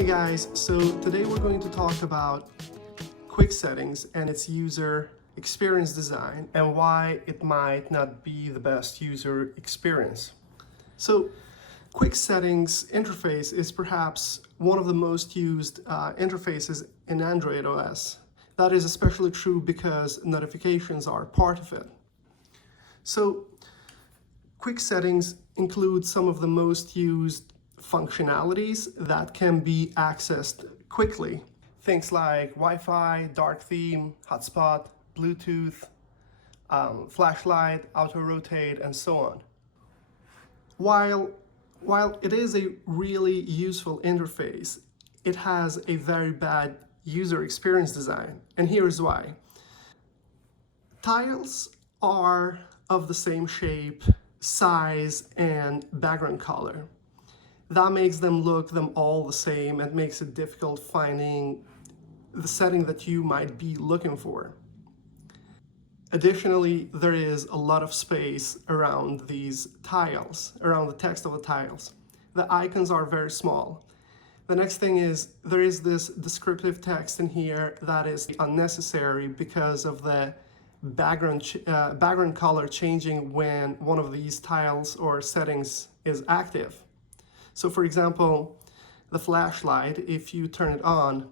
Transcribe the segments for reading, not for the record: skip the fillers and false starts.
Hey guys, so today we're going to talk about quick settings and its user experience design and why it might not be the best user experience. So quick settings interface is perhaps one of the most used interfaces in Android OS. That is especially true because notifications are part of it. So quick settings include some of the most used functionalities that can be accessed quickly. Things like Wi-Fi, dark theme, hotspot, Bluetooth, flashlight, auto rotate, and so on. While it is a really useful interface, it has a very bad user experience design, and here is why. Tiles are of the same shape, size, and background color. That makes them look all the same and makes it difficult finding the setting that you might be looking for. Additionally, there is a lot of space around these tiles, around the text of the tiles. The icons are very small. The next thing is there is this descriptive text in here that is unnecessary because of the background color changing when one of these tiles or settings is active. So for example, the flashlight, if you turn it on,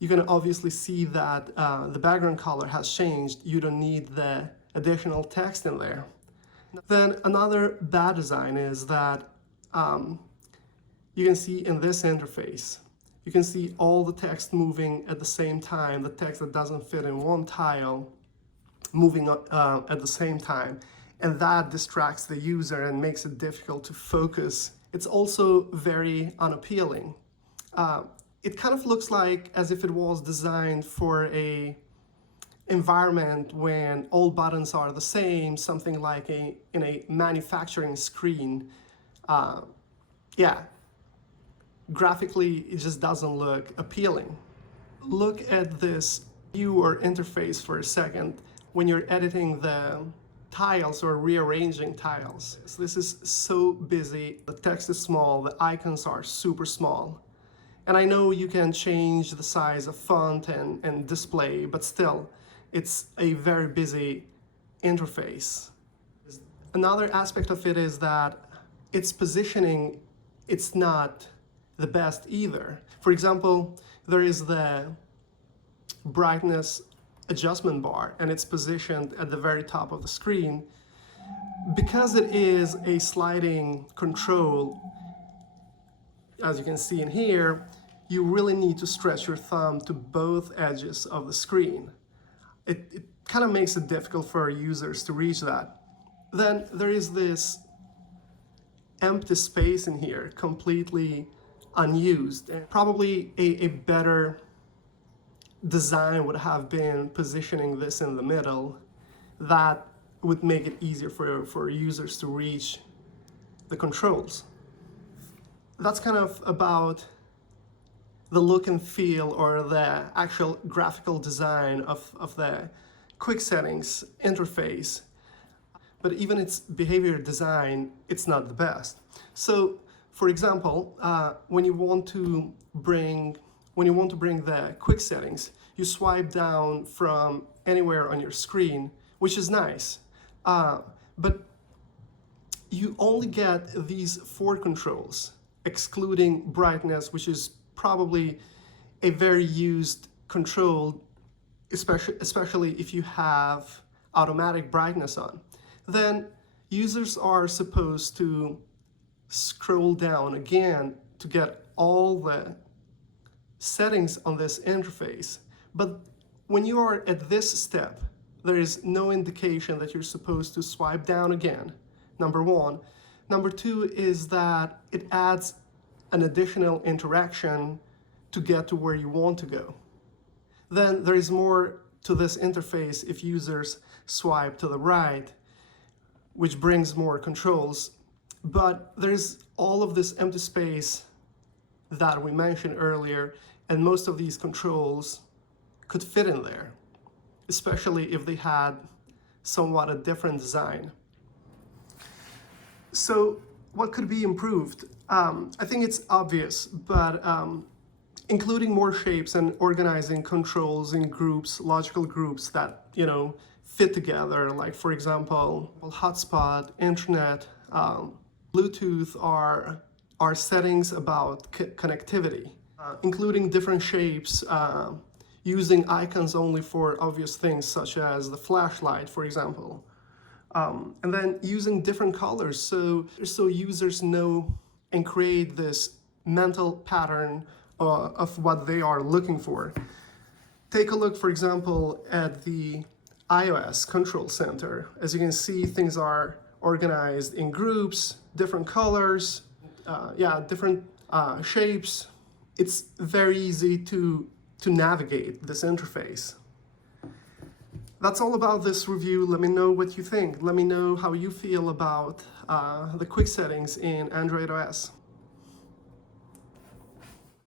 you can obviously see that the background color has changed. You don't need the additional text in there. Then another bad design is that you can see in this interface, you can see all the text moving at the same time, the text that doesn't fit in one tile moving at the same time, and that distracts the user and makes it difficult to focus. It's also very unappealing. It kind of looks like as if it was designed for a environment when all buttons are the same, something like in a manufacturing screen. Graphically, it just doesn't look appealing. Look at this view or interface for a second when you're editing the tiles or rearranging tiles. This is so busy. The text is small, the icons are super small. And I know you can change the size of font and display, but still, it's a very busy interface. Another aspect of it is that its positioning, it's not the best either. For example, there is the brightness adjustment bar and it's positioned at the very top of the screen. Because it is a sliding control, as you can see in here, you really need to stretch your thumb to both edges of the screen. It kind of makes it difficult for users to reach that. Then there is this empty space in here, completely unused. And probably a better design would have been positioning this in the middle. That would make it easier for users to reach the controls. That's kind of about the look and feel or the actual graphical design of the quick settings interface. But even its behavior design, it's not the best. So, for example, when you want to bring the quick settings, you swipe down from anywhere on your screen, which is nice. But you only get these 4 controls, excluding brightness, which is probably a very used control, especially if you have automatic brightness on. Then users are supposed to scroll down again to get all the settings on this interface. But when you are at this step, there is no indication that you're supposed to swipe down again, number 1. Number 2 is that it adds an additional interaction to get to where you want to go. Then there is more to this interface if users swipe to the right, which brings more controls. But there's all of this empty space that we mentioned earlier, and most of these controls could fit in there, especially if they had somewhat a different design. So what could be improved? I think it's obvious, but including more shapes and organizing controls in groups, logical groups that, fit together. Like, for example, hotspot, internet, Bluetooth are settings about connectivity, including different shapes, using icons only for obvious things such as the flashlight, for example. And then using different colors so users know and create this mental pattern of what they are looking for. Take a look, for example, at the iOS control center. As you can see, things are organized in groups, different colors, different shapes. It's very easy to navigate this interface. That's all about this review. Let me know what you think. Let me know how you feel about the quick settings in Android OS.